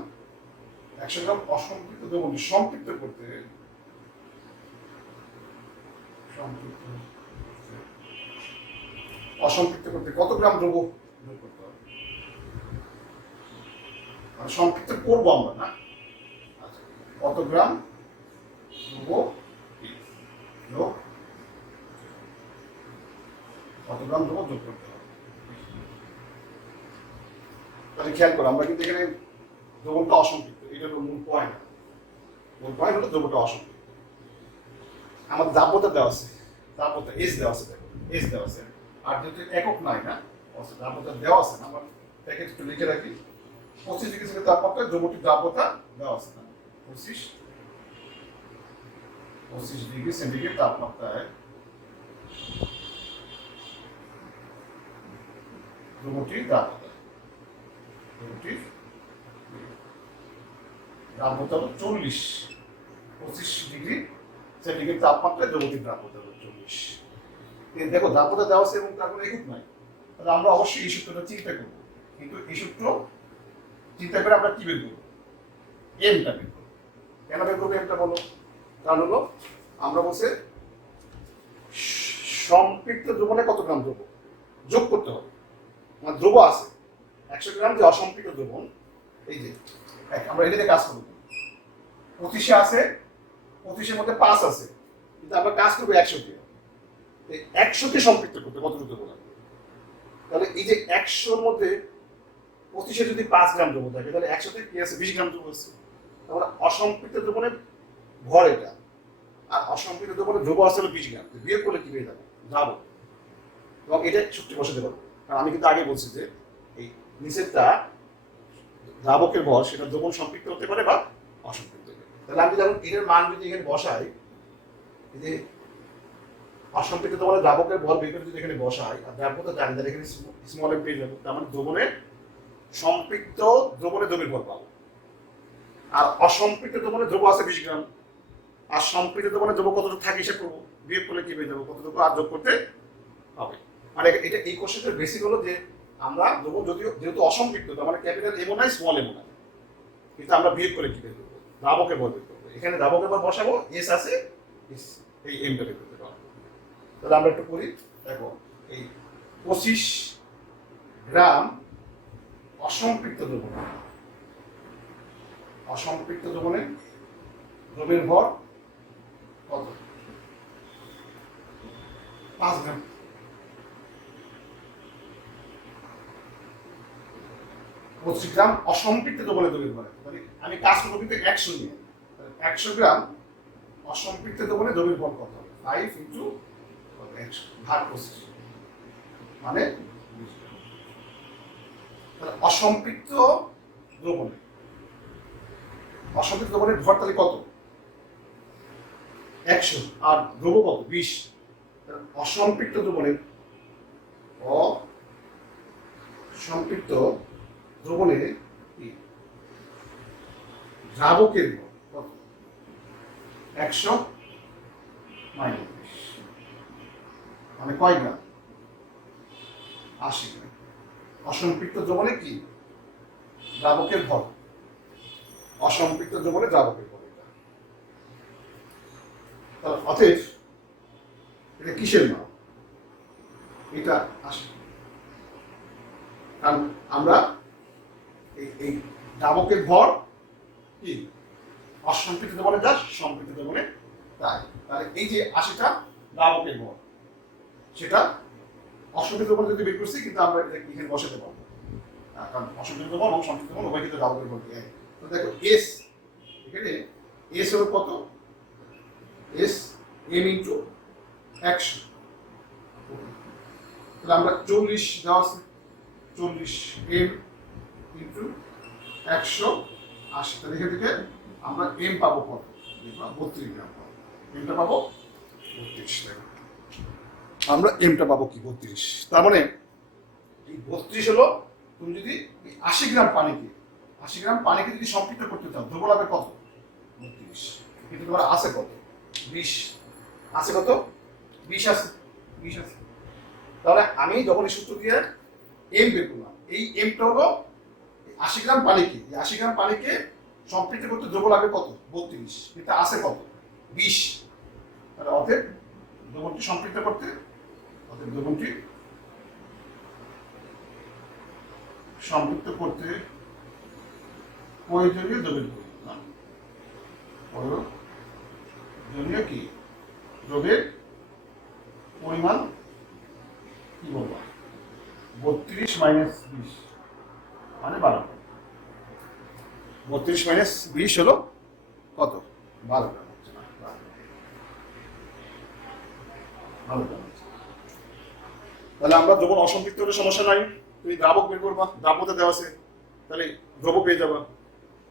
অসম্পৃক্ত দ্রবণটি সম্পৃক্ত করতে কত গ্রাম দ্রব যোগ করতে হবে, মানে সম্পৃক্ত করবো আমরা না। আচ্ছা, কত গ্রাম দ্রব যোগ, কত গ্রাম দ্রব যোগ করতে হবে। তাহলে খেয়াল করো, আমরা কিন্তু এখানে দ্রবণটা অসম্পৃক্ত, এটা হলো মূল পয়েন্ট। মূল পয়েন্ট হলো দ্রবণটা অসম্পৃক্ত। আমার দাব্যতা দেওয়া আছে, দাব্যতা এস দেওয়া আছে, দেখো এস দেওয়া আছে, আর যেহেতু একক নাই না, দাব্যতা দেওয়া আছে না, আমার প্যাকেট একটু লিখে রাখি। 25 ডিগ্রি সেন্টিগ্রেড তাপমাত্রায় দ্রবণটির দাব্যতা দেওয়া আছে না, 25 ডিগ্রি সেন্টিগ্রেড তাপমাত্রায় দ্রবণটির দাব্যতা, দাব্যতা হলো 40, 25 ডিগ্রি সেন্টিগ্রেড তাপমাত্রায় দ্রবণটির দাব্যতা হলো 40। দেখো দাব্যতা দেওয়া আছে এবং তার কোনো একক নাই, তাহলে আমরা অবশ্যই এই সূত্রটা চিন্তা করব, কিন্তু এই সূত্র চিন্তা করে আমরা কি বের করবো, এমটা বের করবো। কেন বের করবো এমটা বলো, কারণ হলো আমরা বলছে সম্পৃক্ত দ্রবণে কত গ্রাম দ্রব যোগ করতে হবে, আমার দ্রব আছে 100 গ্রাম, যে অসম্পৃক্ত দ্রবণ, এই যে আমরা এটা দিয়ে কাজ করবো, 25 আছে, 25-এর মধ্যে 5 আছে, কিন্তু আমরা কাজ করবো 100 দিয়ে, 100কে সম্পৃক্ত করতে কত দ্রব লাগবে। তাহলে এই যে 100-র মধ্যে 25-এ যদি 5 গ্রাম দ্রব থাকে, তাহলে 100-তে কি আছে, 20 গ্রাম দ্রব আছে। তাহলে অসম্পৃক্ত দ্রবণের ভর এটা, আর অসম্পৃক্ত দ্রবণের দ্রব আছে হলো 20 গ্রাম, বিয়োগ করলে কি পেয়ে যাবে, দ্রাবক। এবং এটা সূত্রে বসাতে পারবো, কারণ আমি কিন্তু আগে বলছি যে এই নিচেরটা দ্রাবকের ভর, সেটা দ্রবণ সম্পৃক্ত হতে পারে বা অসম্পৃক্ত হতে পারে। তাহলে আমি যখন এটার মান যদি এখানে বসাই, এই যে অসম্পৃক্ত দ্রবণের দ্রাবকের ভর বের করে যদি এখানে বসাই, আর দ্রাবকটা জানি, তাহলে এখানে স্মল এম পেয়ে যাবো, তার মানে দ্রবণের সম্পৃক্ত দ্রবণে দ্রবীর ভর পাবো, আর অসম্পৃক্ত দ্রবণে দ্রব আছে 20 গ্রাম, আর সম্পৃক্ত দ্রবণে দ্রব কতটুকু থাকে হিসেব করবো, বিয়োগ করলে কি পেয়ে যাবো, কতটুকু আর যোগ করতে হবে। আর এটা এই কোশ্চেনের বেসিক হলো যে আমরা দ্রবণ যদিও যেহেতু অসম্পৃক্ত, তার মানে ক্যাপিটাল এমও নাই স্মল এমও নাই, কিন্তু আমরা বিয়োগ করে কি বের করবো, দ্রাবকের ভর বের করবো। এখানে দ্রাবকের ভর বসাবো, এস আছে, এই এমটা বের করতে পারবো। তাহলে আমরা একটু করি, দেখো এই 25 গ্রাম অসম্পৃক্ত দ্রবণ, অসম্পৃক্ত দ্রবণে দ্রবের ভর কত, 5 গ্রাম। পঁচিশ গ্রাম অসম্পৃক্ত দ্রবণে দ্রবের ভর, মানে আমি কাজ করবো কিন্তু 100 নিয়ে, 100 গ্রাম অসম্পৃক্ত দ্রবণে দ্রবের ভর কত হবে, 5 ইন্টু 100 ভাগ 25, মানে অসম্পৃক্ত দ্রবণে, অসম্পৃক্ত দ্রবণের ভর তাহলে কত, 100, আর দ্রব কত 20। অসম্পৃক্ত দ্রবণের, অসম্পৃক্ত দ্রবণে দ্রাবকের ভর কত, 100 মাইনাস 20, মানে কয় গ্রাম, 80 গ্রাম। অসম্পৃক্ত দ্রবণে কি দ্রাবকের ভর, অসম্পৃক্ত দ্রবণে দ্রাবকের ভর, তাহলে অতএব এটা কিসের মান, এটা 80। কারণ আমরা এই দ্রাবকের ভর কি অসম্পৃক্ত দ্রবণে যা সম্পৃক্ত দ্রবণে তাই, তাহলে এই যে 80টা দ্রাবকের ভর, সেটা অসম্পৃক্ত দ্রবণে যদি বের করছি, কিন্তু আমরা এটা এখানে বসাতে পারবো, কারণ অসম্পৃক্ত দ্রবণ এবং সম্পৃক্ত দ্রবণ উভয় কিন্তু দ্রাবকের ভর এক। তো দেখো এস, এখানে এস হলো কত, এস এম ইন্টু 100, তাহলে আমরা 40 দেওয়া আছে, 40 এম ইন্টু 180, তাহলে এখান থেকে আমরা এম পাবো কত, 32 গ্রাম পাবো, এমটা পাবো 32 টাকা, আমরা এমটা পাবো কি 32। তার মানে এই 32 হলো, তুমি যদি 80 গ্রাম পানিকে, 80 গ্রাম পানিকে যদি সম্পৃক্ত করতে চাও, দ্রবণ হবে কত, 32, কিন্তু তোমার আছে কত, 20 আছে, কত 20 আছে, 20 আছে। তাহলে আমি যখন এই সূত্র দিয়ে এম বের করলাম, এই এমটা হলো 80 গ্রাম পানিকে, এই 80 গ্রাম পানিকে সম্পৃক্ত করতে দ্রবণ লাগবে কত, 32, কিন্তু আছে কত, 20। তাহলে অতএব দ্রবণটি সম্পৃক্ত করতে, অতএব দ্রবণটি সম্পৃক্ত করতে প্রয়োজনীয় দ্রবের পরিমাণ, প্রয়োজনীয় কি দ্রবের পরিমাণ কি বলবো, 32 মাইনাস 20 মানে 12, 32 মাইনাস 20 হলো কত, 12 গ্রাম। তাহলে আমরা দ্রবণ অসম্পৃক্ত হলে সমস্যা নাই, তুমি দ্রাবক বের করবা, দ্রাবকতে দেওয়া আছে, তাহলে দ্রব পেয়ে যাবা।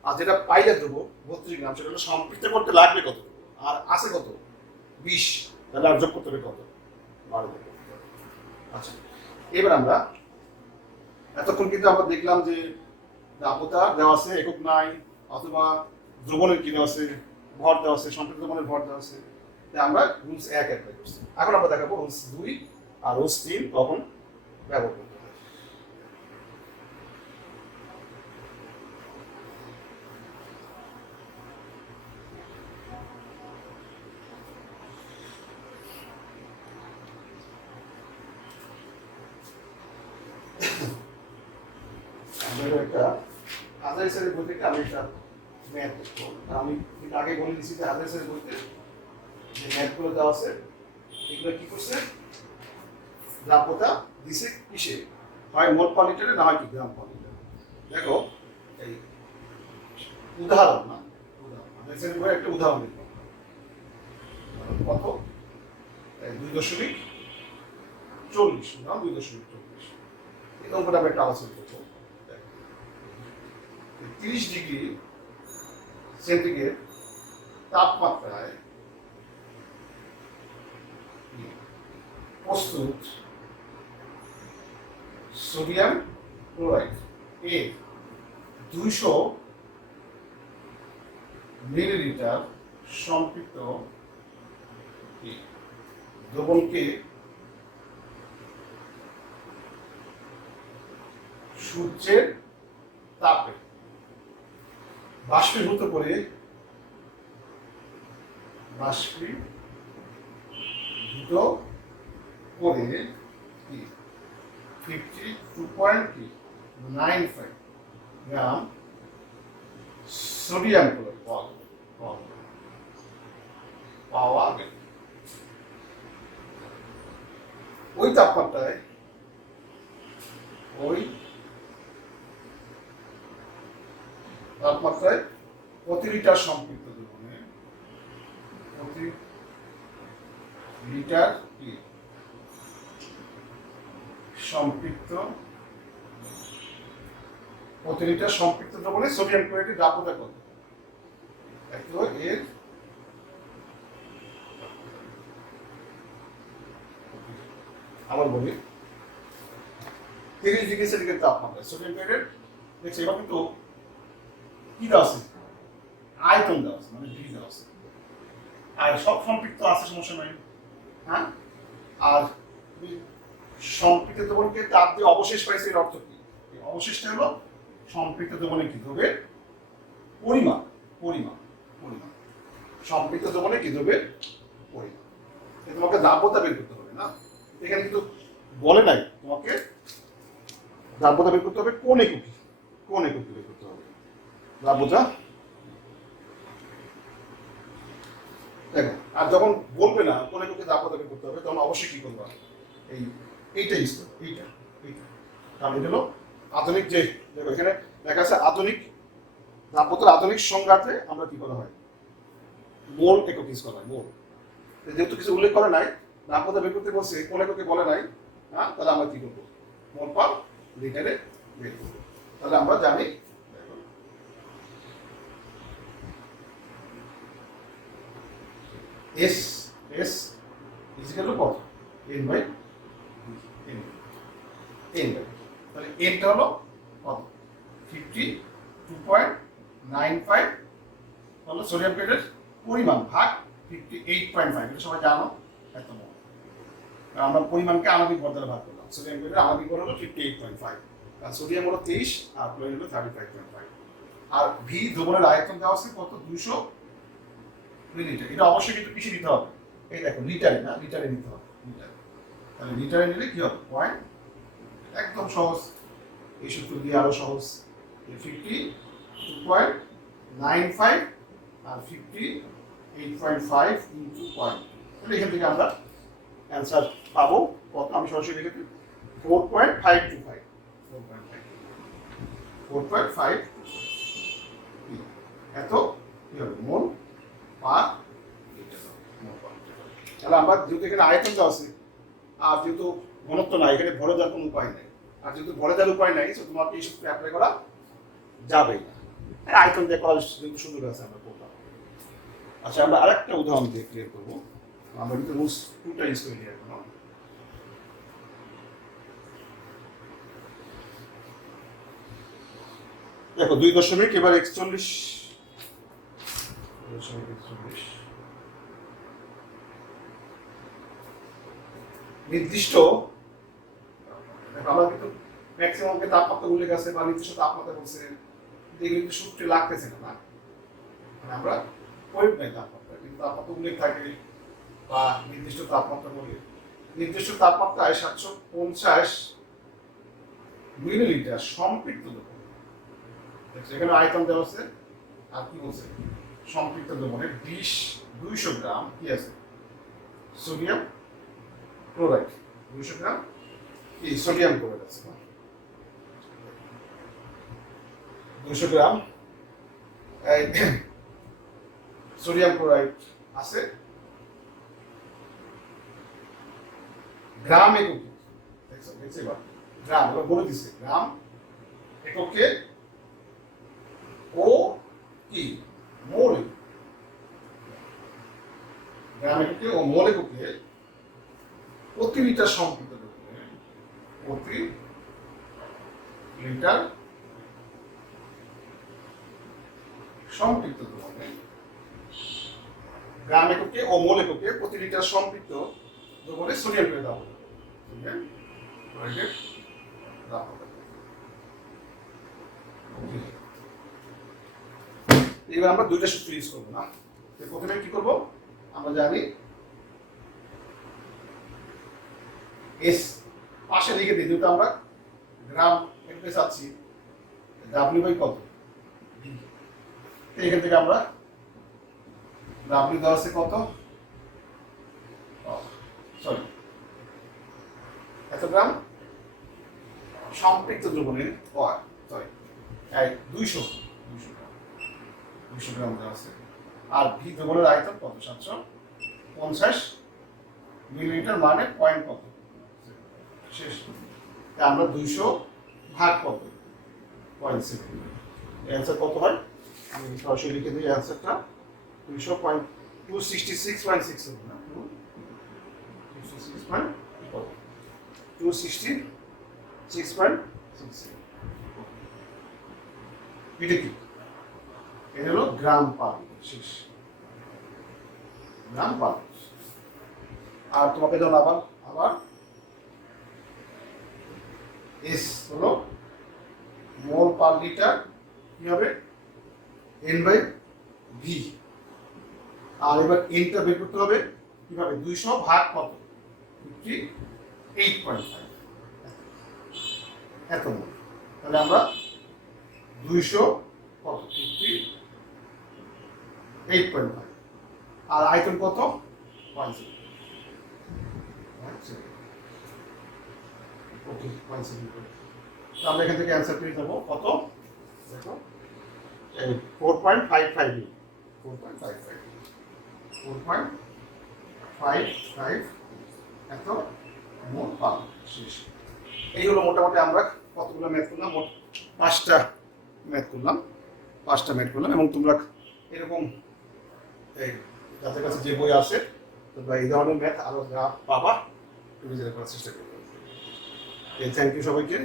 আর যেটা পাইলে দ্রব 32 গ্রাম, সেটা হলো সম্পৃক্ত করতে লাগবে কত, আর আছে কত 20, তাহলে আর যোগ করতে হবে কত, 12। আচ্ছা, এবার আমরা এতক্ষণ কিন্তু আমরা দেখলাম যে দ্রাবকতা দেওয়া আছে, একক নাই, অথবা দ্রবণের কি দেওয়া আছে, ভর দেওয়া আছে, সম্পৃক্ত দ্রবণের ভর দেওয়া আছে, তাই আমরা রুলস 1 অ্যাপ্লাই করছি। এখন আমরা দেখাবো রুলস 2 আর রুলস 3 কখন ব্যবহার করতে হয়। একটা হাজারি স্যারের বই থেকে আমি একটা ম্যাথ দেখবো, আমি আগে বলে দিচ্ছি যে হাজারি স্যারের বইতে যে ম্যাথগুলো দেওয়া আছে, এগুলো কি করছে, দ্রাব্যতা দিছে কিসে, হয় মোট পার লিটারে, না হয় কি গ্রাম পার লিটারে। দেখো এই উদাহরণ, না হাজারি স্যারের বই একটা উদাহরণ দেখবো, কত 2.40, না 2.40, এই নম্বরটা আমরা একটা আলোচনা করবো। 30 ডিগ্রি সেন্টিগ্রেড তাপমাত্রায় প্রস্তুত সোডিয়াম ক্লোরাইড এর 200 মিলিলিটার সম্পৃক্ত দ্রবণকে সূর্যের তাপে বাষ্পীভূত করে 52.95 গ্রাম সোডিয়াম ক্লোরাইড পাওয়া গেল। ওই তাপমাত্রায় প্রতি লিটার সম্পৃক্ত দ্রবণে প্রতি লিটার সম্পৃক্ত দ্রবণে সোডিয়াম ক্লোরাইডের দাপটা কত? এর আবার বলি 30 ডিগ্রি সেন্টিগ্রেড তাপমাত্রা সোডিয়াম ক্লোরাইডের দেখছি এবার কিন্তু কি দেওয়া আছে? আয়তন দেওয়া আছে, মানে ডিগ্রি দেওয়া আছে, আর সব সম্পৃক্ত আছে, সমস্যা নাই। হ্যাঁ, আর সম্পৃক্ত দ্রবণকে তাপ দিয়ে অবশেষ পাইছে, এর অর্থ কি? অবশেষটা হলো সম্পৃক্ত দ্রবণে কি ধরবে? পরিমাণ। সম্পৃক্ত দ্রবণে কি ধরবে? পরিমাণ। তোমাকে দ্রাব্যতা বের করতে হবে না, এখানে কিন্তু বলে নাই তোমাকে দ্রাব্যতা বের করতে হবে, কোন এককে বের করতে হবে দ্রাব্যতা। দেখো, আর যখন বলবে না কোন এককে দ্রাব্যতা বের করতে হবে, তখন অবশ্যই কি করবা? এইটা ইউজ করো, এইটা। কারণ এটা হলো আধুনিক, যে দেখো এখানে দেখা আছে আধুনিক দ্রাব্যতার আধুনিক সংজ্ঞাতে আমরা কি করা হয়? মোল একক ইউজ করা হয়, মোল। যেহেতু কিছু উল্লেখ করে নাই, দ্রাব্যতা বের করতে বলছে, কোন এককে বলে নাই, হ্যাঁ, তাহলে আমরা কি করবো? মোল পার লিটারে বের করবো। তাহলে আমরা জানি এস ইজিক্যাল টু কত? n by n। তাহলে nটা হলো কত? 52.95 হলো সোডিয়াম ক্লোরাইডের পরিমাণ ভাগ 58.5। এটা সবাই জানো, এত মোল। আমরা পরিমাণকে আণবিক ভর দ্বারা ভাগ করলাম। সোডিয়াম ক্লোরাইডের আণবিক ভর হলো 58.5, আর সোডিয়াম হলো 23, আর ক্লোরিন হলো 35.5। আর ভি দ্রবণের আয়তন দেওয়া আছে কত? 200 মিলিলিটার। এটা অবশ্যই কিন্তু কিসে নিতে হবে? এই দেখো, লিটারে, না লিটারে নিতে হবে, লিটারে। তাহলে লিটারে নিলে কি হবে? পয়েন্ট। একদম সহজ, এই সূত্র দিয়ে আরো সহজ। 52.95 আর 58.5 ইন্টু পয়েন্ট। তাহলে এখান থেকে আমরা অ্যান্সার পাবো কত? আমি সরাসরি লিখে দিই 4.525। 4.5 এত কি হবে? মোল পার লিটার। তাহলে আমরা যেহেতু এখানে আয়তন দেওয়া আছে, আর যেহেতু ঘনত্ব নাই, এখানে ভরে দেওয়ার কোনো উপায় নেই, আর যেহেতু ভরে দেওয়ার উপায় নাই, তো তোমাকে এই সূত্রে অ্যাপ্লাই করা যাবেই না। আয়তন দিয়ে করার যেহেতু সুযোগ আছে, আমরা করলাম। আচ্ছা, আমরা আরেকটা উদাহরণ দিয়ে ক্লিয়ার করবো। আমরা কিন্তু রুলস 2টা ইউজ করি এখনো। দেখো 2.41 এবার 41 নির্দিষ্ট, আমরা কিন্তু ম্যাক্সিমামকে তাপমাত্রা উল্লেখ আছে বা নির্দিষ্ট তাপমাত্রা বলছে, কিন্তু সূত্রে লাগতেছে না। মানে আমরা প্রয়োগ নেই তাপমাত্রা, কিন্তু তাপমাত্রা উল্লেখ থাকে বা নির্দিষ্ট তাপমাত্রা বলি। নির্দিষ্ট তাপমাত্রায় 750 মিলিলিটার সম্পৃক্ত দ্রবণ, এখানে আয়তন দেওয়া আছে, আর কি বলছে? সম্পৃক্ত দ্রবণে 200 গ্রাম কি আছে? Sodium chloride. 200 গ্রাম কি সোডিয়াম ক্লোরাইড আছে, 200 গ্রাম সোডিয়াম ক্লোরাইড আছে। গ্রাম এককে, দেখছো এবার গ্রাম, এবার বলে দিচ্ছে গ্রাম এককে ও কি মোল, গ্রাম এককে ও মোল এককে প্রতি লিটার সম্পৃক্ত দ্রবণে, প্রতি লিটার সম্পৃক্ত দ্রবণে গ্রাম এককে ও মোল এককে প্রতি লিটার সম্পৃক্ত দ্রবণে সোডিয়াম ক্লোরাইড দেওয়া হবে। সোডিয়াম ক্লোরাইড দেওয়া হবে। এবার আমরা দুইটা সূত্র ইউজ করবো না। প্রথমে কি করব, আমরা জানি এস পাশে লিখে দিই, যেহেতু আমরা গ্রাম এককে চাচ্ছি, ডাব্লিউ বাই কত, এখান থেকে আমরা ডাব্লিউ দেওয়া আছে কত, সরি এত গ্রাম সম্পৃক্ত দ্রবণের সরি 200 গ্রাম দেওয়া আছে। আর ভি দ্রবণের আয়তন কত, 750 মিলিলিটার, মানে পয়েন্ট কত শেষ। আমরা 200 ভাগ কত, 0.7। অ্যান্সার কত হয়, আমি সরাসরি লিখে দিই অ্যান্সারটা, 266.6 হবে না, 266.6। এটা কি, এটা হলো গ্রাম পার শেষ, গ্রাম পার। আর তোমাকে যখন আবার এস হলো মোল পার লিটার, কি হবে এন বাই ভি। আর এবার এনটা বের করতে হবে কিভাবে, 200 ভাগ কত, 58.5 এত মোল। তাহলে আমরা 200 কত, 58.5, আর আয়তন কত, 0.7। ওকে, 0.7 করে আমরা এখান থেকে অ্যান্সার পেয়ে যাবো কত, দেখো 4.55 এত মোট পাবো শেষ। এই হলো মোটামুটি আমরা কতগুলো ম্যাথ করলাম, মোট 5টা ম্যাথ করলাম। এবং তোমরা এরকম যাদের কাছে যে বই আছে তোমরা এই ধরনের ম্যাথ আরো যা পাবা তুমি যেটা করার চেষ্টা করবে। থ্যাংক ইউ সবাইকে।